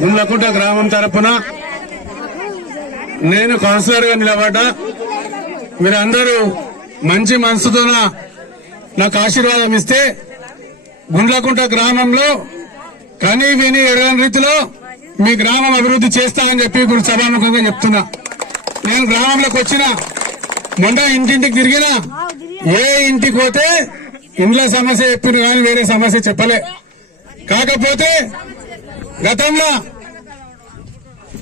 గుండ్లకుంట గ్రామం తరపున నేను కౌన్సిలర్ గా నిలబడ్డా. మీరందరూ మంచి మనసుతో నాకు ఆశీర్వాదం ఇస్తే గుండ్లకుంట గ్రామంలో కనీ విని ఎరగని రీతిలో మీ గ్రామం అభివృద్ధి చేస్తామని చెప్పి ఇప్పుడు సభాముఖంగా చెప్తున్నా. నేను గ్రామంలోకి వచ్చిన మొన్న ఇంటింటికి తిరిగిన ఏ ఇంటికి పోతే ఇండ్ల సమస్య చెప్పిన కానీ వేరే సమస్య చెప్పలే. కాకపోతే గతంలో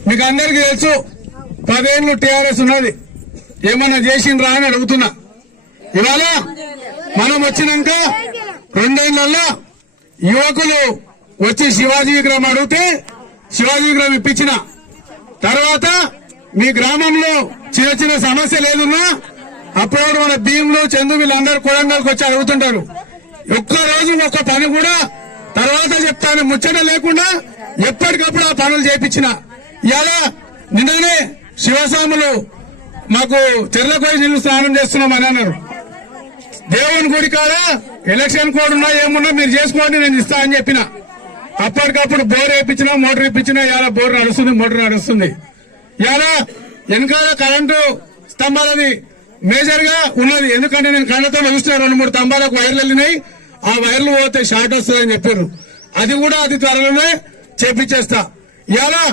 మీకు అందరికీ తెలుసు 10 ఏళ్లు టీఆర్ఎస్ ఉన్నది, ఏమన్నా చేసిండ్రా అని అడుగుతున్నా. ఇవాళ మనం వచ్చినాక 2 ఏళ్లలో యువకులు వచ్చి శివాజీ విగ్రహం అడిగితే శివాజీ విగ్రహం ఇప్పించిన తర్వాత మీ గ్రామంలో చిన్న చిన్న సమస్య లేదున్నా అప్పుడు మన భీములు చందు వీళ్ళందరూ కొడంగల్కి వచ్చి అడుగుతుంటారు. ఒక్క రోజు ఒక్క పని కూడా తర్వాత చెప్తాను ముచ్చట లేకుండా ఎప్పటికప్పుడు ఆ పనులు చేపించిన. ఇలా నిన్ననే శివస్వాములు మాకు చెర్లకోయి నీళ్లు స్నానం చేస్తున్నామని అన్నారు. దేవుని గుడి కాడ ఎలక్షన్ కోడ్ ఉన్నా ఏమున్నా మీరు చేసుకోండి నేను ఇస్తా అని చెప్పిన. అప్పటికప్పుడు బోర్ వేయించినా మోటార్ ఇప్పించినా ఇలా బోర్ నడుస్తుంది, మోటార్ నడుస్తుంది. ఇలా వెనకాల కరెంటు స్తంభాలది మేజర్ గా ఉన్నది. ఎందుకంటే నేను కళ్ళతో చూసిన 2-3 స్తంభాలకు వైర్లు వెళ్ళినాయి. ఆ వైర్లు పోతే షార్ట్ వస్తుందని చెప్పారు. అది కూడా అతి త్వరలోనే చేపించేస్తా. ఇలా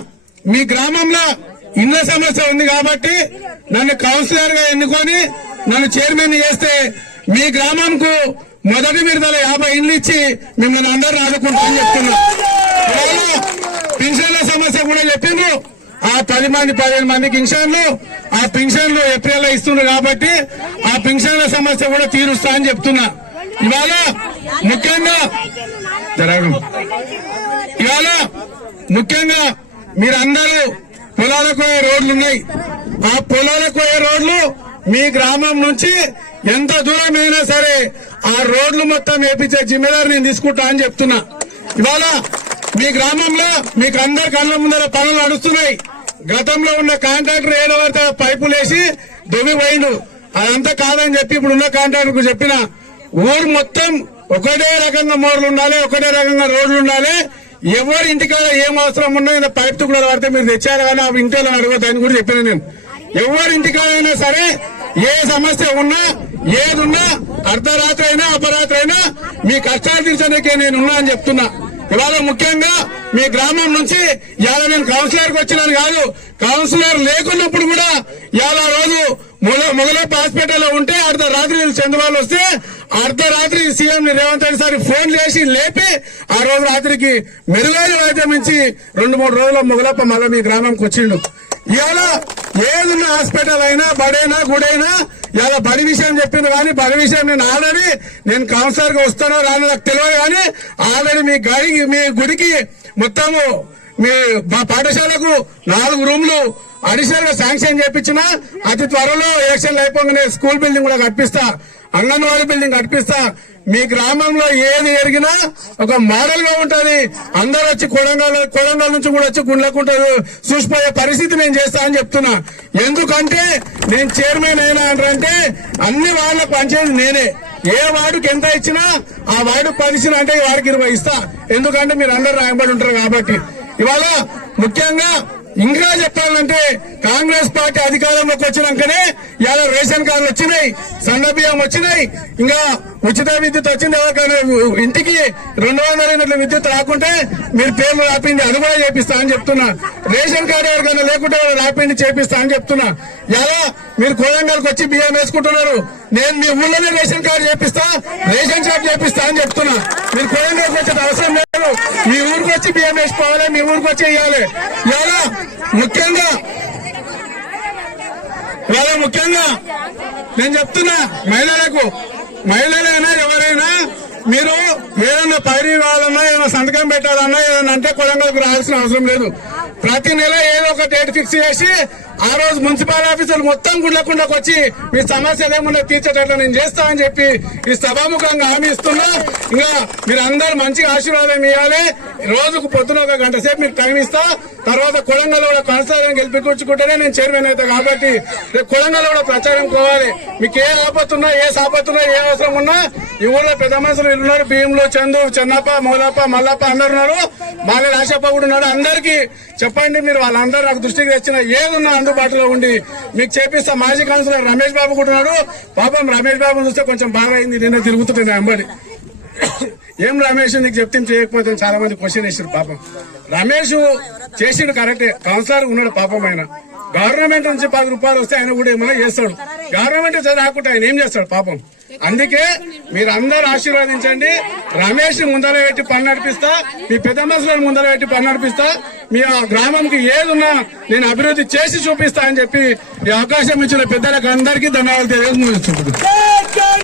మీ గ్రామంలో ఇళ్ల సమస్య ఉంది కాబట్టి నన్ను కౌన్సిలర్ గా ఎన్నుకొని నన్ను చైర్మన్ చేస్తే మీ గ్రామంకు మొదటి విడతల 50 ఇండ్లు ఇచ్చి మిమ్మల్ని అందరూ ఆదుకుంటామని చెప్తున్నా. పింఛన్ల సమస్య కూడా చెప్పిండ్రు. ఆ 10-15 మంది పింఛన్లు ఆ పింఛన్లు ఏప్రిల్ ఇస్తున్నారు కాబట్టి ఆ పింఛన్ల సమస్య కూడా తీరుస్తా అని చెప్తున్నా. ఇవాళ ముఖ్యంగా మీరందరూ పొలాలకు పోయే రోడ్లు ఉన్నాయి. ఆ పొలాలకు పోయే రోడ్లు మీ గ్రామం నుంచి ఎంత దూరమైనా సరే ఆ రోడ్లు మొత్తం వేపించే జిమ్మేదారు నేను తీసుకుంటా అని చెప్తున్నా. ఇవాళ మీ గ్రామంలో మీకు అందరి కళ్ళ ముందర పనులు నడుస్తున్నాయి. గతంలో ఉన్న కాంట్రాక్టర్ ఏదో పైపులు వేసి దొవి పోయిండు. అదంతా కాదని చెప్పి ఇప్పుడు ఉన్న కాంట్రాక్టర్ కు చెప్పిన ఊరు మొత్తం ఒకటే రకంగా మోర్లు ఉండాలి, ఒకటే రకంగా రోడ్లు ఉండాలి. ఎవరి ఇంటికాడ ఏం అవసరం ఉన్నా పైప్ తుక్కులు పడితే మీరు తెచ్చారు కానీ ఆ ఇంటిలో అడగొద్దని కూడా చెప్పిన నేను. ఎవరి ఇంటికాడైనా సరే ఏ సమస్య ఉన్నా ఏదున్నా అర్ధరాత్రి అయినా అపరాత్రి అయినా మీ కష్టాలు తీర్చడానికే నేనున్నా అని చెప్తున్నా. ఇవాళ ముఖ్యంగా మీ గ్రామం నుంచి ఇవాళ నేను కౌన్సిలర్ కి వచ్చినాను కాదు, కౌన్సిలర్ లేకున్నప్పుడు కూడా ఇవాళ రోజు మొగలప్ప హాస్పిటల్లో ఉంటే అర్ధరాత్రి చంద్రబాబు వస్తే అర్ధరాత్రి CM Revanth Reddy sir phone చేసి లేపి ఆ రోజు రాత్రికి మెరుగైన వైద్యం ఇచ్చి 2-3 రోజుల మొగలప్ప మళ్ళీ మీ గ్రామంకి వచ్చిండు. ఇవాళ ఏదున్న హాస్పిటల్ అయినా బడైనా గుడైనా ఇలా బడి విషయం చెప్పింది కానీ బడి విషయం నేను కౌన్సిలర్ గా వస్తానో రానో నాకు తెలియదు కానీ ఆల్రెడీ మీ గుడికి మొత్తము మీ పాఠశాలకు 4 రూమ్లు అడిషనల్ గా శాంక్షన్ చేపించిన. అతి త్వరలో ఎలక్షన్లు అయిపోగానే స్కూల్ బిల్డింగ్ కూడా కట్టిస్తా, అంగన్వాడీ బిల్డింగ్ కట్టిస్తా. మీ గ్రామంలో ఏది ఎరిగినా ఒక మోడల్ గా ఉంటది. అందరూ వచ్చి కొడంగల్ నుంచి కూడా వచ్చి గుండ్లకుంట చూసిపోయే పరిస్థితి నేను చేస్తా అని చెప్తున్నా. ఎందుకంటే నేను చైర్మన్ అయినా అంటే అన్ని వార్డులకు పంచేది నేనే. ఏ వార్డుకి ఎంత ఇచ్చినా ఆ వార్డు 10 ఇచ్చినా అంటే వాడికి 20 ఇస్తా. ఎందుకంటే మీరు అందరు రాయబడి ఉంటారు కాబట్టి. ఇవాళ ముఖ్యంగా ఇంకా చెప్పాలంటే కాంగ్రెస్ పార్టీ అధికారంలోకి వచ్చినాకనే ఇవాళ రేషన్ కార్డులు వచ్చినాయి, సన్న బియ్యం వచ్చినాయి, ఇంకా ఉచిత విద్యుత్ వచ్చింది. ఎవరికైనా ఇంటికి 200 యూనిట్ల విద్యుత్ రాకుంటే మీరు పేర్లు రాపిండి అది కూడా చేపిస్తా అని చెప్తున్నా. రేషన్ కార్డు ఎవరికైనా లేకుంటే రాపిండి చేపిస్తా అని చెప్తున్నా. ఇలా మీరు కొడంగల్కి వచ్చి బియ్యం వేసుకుంటున్నారు, నేను మీ ఊళ్ళోనే రేషన్ కార్డు చేపిస్తా, రేషన్ షాప్ చేపిస్తా అని చెప్తున్నా. మీరు కొడంగల్కి వచ్చే అవసరం లేదు, మీ ఊరికి వచ్చి బియ్యం వేసుకోవాలి, మీ ఊరికి వచ్చి వేయాలి. ఇలా ముఖ్యంగా నేను చెప్తున్నా మహిళలైనా ఎవరైనా మీరు ఏదైనా పైరు కావాలన్నా ఏదైనా సంతకం పెట్టాలన్నా ఏదైనా అంటే కొడంగల్కి రావాల్సిన అవసరం లేదు. ప్రతి నెల ఏదో ఒక డేట్ ఫిక్స్ చేసి ఆ రోజు మున్సిపల్ ఆఫీసర్లు మొత్తం గుడ్లకుండకు వచ్చి మీ సమస్యలు ఏమన్నా తీర్చేటట్లు నేను చేస్తామని చెప్పి ఈ సభాముఖంగా హామీ ఇస్తున్నా. ఇంకా మీరు అందరూ మంచిగా ఆశీర్వాదం ఇవ్వాలి. రోజుకు పొద్దున 1 గంట సేపు మీకు టైం ఇస్తా. తర్వాత కొడంగల్లో కూడా కొనసాగం గెలిపించుకుంటేనే నేను చైర్మన్ అవుతా. కాబట్టి రేపు కొడంగల్లో కూడా ప్రచారం పోవాలి. మీకు ఏ ఆపత్తున్నా ఏ సాపత్తున్నా ఏ అవసరం ఉన్నా ఈ ఊర్లో పెద్ద మనుషులు ఉన్నారు. భీములు, చందు, చెన్నప్ప, మౌలప్ప, మల్లప్ప అందరు ఉన్నారు. మాలే రాశప్ప కూడా ఉన్నాడు. అందరికీ చెప్పండి. మీరు వాళ్ళందరూ నాకు దృష్టికి తెచ్చిన ఏదున్నా అందుబాటులో ఉండి మీకు చేపిస్తా. మాజీ కౌన్సిలర్ రమేష్ బాబు కూడా ఉన్నాడు. పాపం రమేష్ బాబు చూస్తే కొంచెం బాగా అయింది. నిన్న తిరుగుతుంటే అంబడి ఏం రమేష్ నీకు చెప్తే చేయకపోతే చాలా మంది క్వశ్చన్ వేసారు. పాపం రమేష్ చేసిండు కరెక్టే. కౌన్సిలర్ ఉన్నాడు. పాపం ఆయన గవర్నమెంట్ నుంచి 10 రూపాయలు వస్తే ఆయన కూడా ఏమైనా చేస్తాడు. గవర్నమెంట్ రాకుంటే ఆయన ఏం చేస్తాడు పాపం. అందుకే మీరు అందరూ ఆశీర్వదించండి. రమేష్ ని ముందర పెట్టి పని నడిపిస్తా. మీ పెద్ద మనుషులను ముందర పెట్టి పని నడిపిస్తా. మీ గ్రామంకి ఏదున్నా నేను అభివృద్ధి చేసి చూపిస్తా అని చెప్పి ఈ అవకాశం ఇచ్చిన పెద్దలకు అందరికీ ధన్యవాదాలు తెలియజేస్తున్నాను.